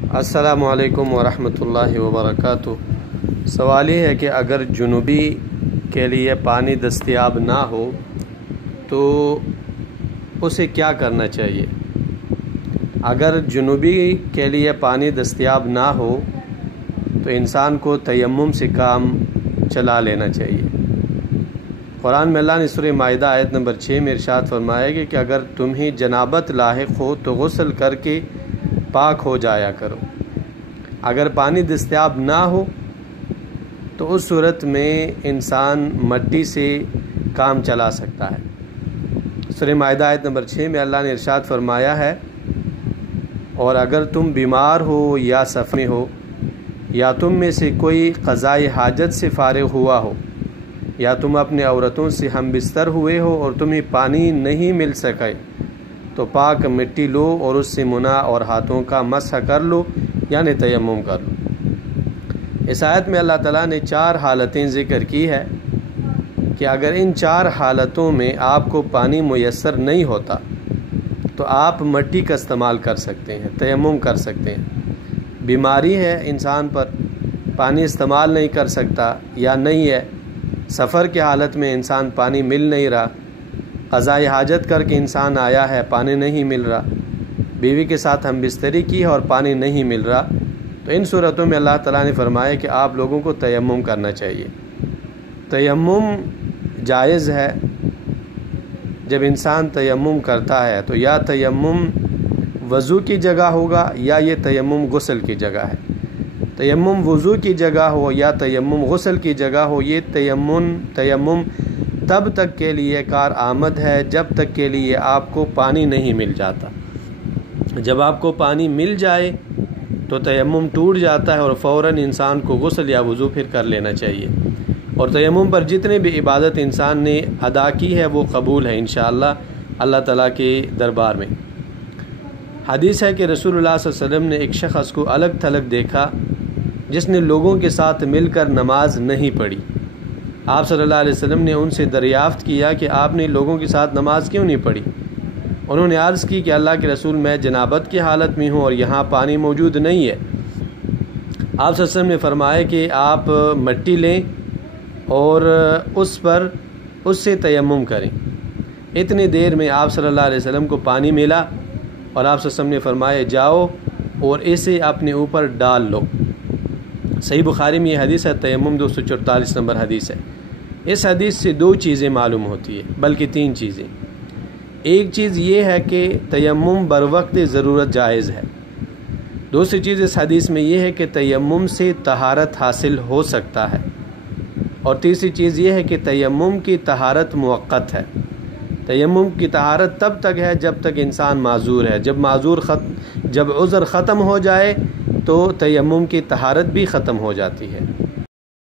السلام علیکم ورحمۃ اللہ وبرکاتہ۔ سوال یہ ہے کہ اگر جنوبی کے لیے پانی دستیاب نہ ہو تو اسے کیا کرنا چاہیے؟ اگر جنوبی کے لیے پانی دستیاب نہ ہو تو انسان کو تیمم سے کام چلا لینا چاہیے۔ قرآن میں اللہ نے سورہ مائدہ آیت نمبر 6 میں ارشاد فرمایا کہ اگر تمہیں جنابت لاحق ہو تو غسل کر کے پاک ہو جایا کرو۔ اگر پانی دستیاب نہ ہو تو اس صورت میں انسان مٹی سے کام چلا سکتا ہے۔ سورہ مائدہ آیت نمبر 6 میں اللہ نے ارشاد فرمایا ہے، اور اگر تم بیمار ہو یا سفر میں ہو یا تم میں سے کوئی قضائے حاجت سے فارغ ہوا ہو یا تم اپنے عورتوں سے ہم بستر ہوئے ہو اور تمہیں پانی نہیں مل سکے تو پاک مٹی لو اور اس سے منہ اور ہاتھوں کا مسح کر لو، یعنی تیمم کر لو۔ اس آیت میں اللہ تعالیٰ نے 4 حالتیں ذکر کی ہے کہ اگر ان 4 حالتوں میں آپ کو پانی میسر نہیں ہوتا تو آپ مٹی کا استعمال کر سکتے ہیں، تیمم کر سکتے ہیں۔ بیماری ہے، انسان پر پانی استعمال نہیں کر سکتا یا نہیں ہے، سفر کی حالت میں انسان پانی مل نہیں رہا، قضائے حاجت کر کے انسان آیا ہے، پانی نہیں مل رہا، بیوی کے ساتھ ہم بستری کی ہے اور پانی نہیں مل رہا، تو ان صورتوں میں اللہ تعالیٰ نے فرمایا کہ آپ لوگوں کو تیمم کرنا چاہیے۔ تیمم جائز ہے۔ جب انسان تیمم کرتا ہے تو یا تیمم وضو کی جگہ ہوگا یا یہ تیمم غسل کی جگہ ہے۔ تیمم وضو کی جگہ ہو یا تیمم غسل کی جگہ ہو، یہ تیمم تب تک کے لیے کارآمد ہے جب تک کے لیے آپ کو پانی نہیں مل جاتا۔ جب آپ کو پانی مل جائے تو تیمم ٹوٹ جاتا ہے اور فوراً انسان کو غسل یا وضو پھر کر لینا چاہیے، اور تیمم پر جتنے بھی عبادت انسان نے ادا کی ہے وہ قبول ہے انشاءاللہ اللہ تعالیٰ کے دربار میں۔ حدیث ہے کہ رسول اللہ صلی اللہ علیہ وسلم نے ایک شخص کو الگ تھلگ دیکھا جس نے لوگوں کے ساتھ مل کر نماز نہیں پڑھی۔ آپ صلی اللہ علیہ وسلم نے ان سے دریافت کیا کہ آپ نے لوگوں کے ساتھ نماز کیوں نہیں پڑھی؟ انہوں نے عرض کی کہ اللہ کے رسول، میں جنابت کی حالت میں ہوں اور یہاں پانی موجود نہیں ہے۔ آپ صلی اللہ علیہ وسلم نے فرمایا کہ آپ مٹی لیں اور اس سے تیمم کریں۔ اتنی دیر میں آپ صلی اللہ علیہ وسلم کو پانی ملا اور آپ صلی اللہ علیہ وسلم نے فرمایا جاؤ اور اسے اپنے اوپر ڈال لو۔ صحیح بخاری میں یہ حدیث ہے، تیمم 244 نمبر حدیث ہے۔ اس حدیث سے 2 چیزیں معلوم ہوتی ہے، بلکہ 3 چیزیں۔ ایک چیز یہ ہے کہ تیمم بروقت ضرورت جائز ہے۔ دوسری چیز اس حدیث میں یہ ہے کہ تیمم سے طہارت حاصل ہو سکتا ہے، اور تیسری چیز یہ ہے کہ تیمم کی طہارت موقت ہے۔ تیمم کی طہارت تب تک ہے جب تک انسان معذور ہے، جب عذر ختم ہو جائے تو تیمم کی طہارت بھی ختم ہو جاتی ہے۔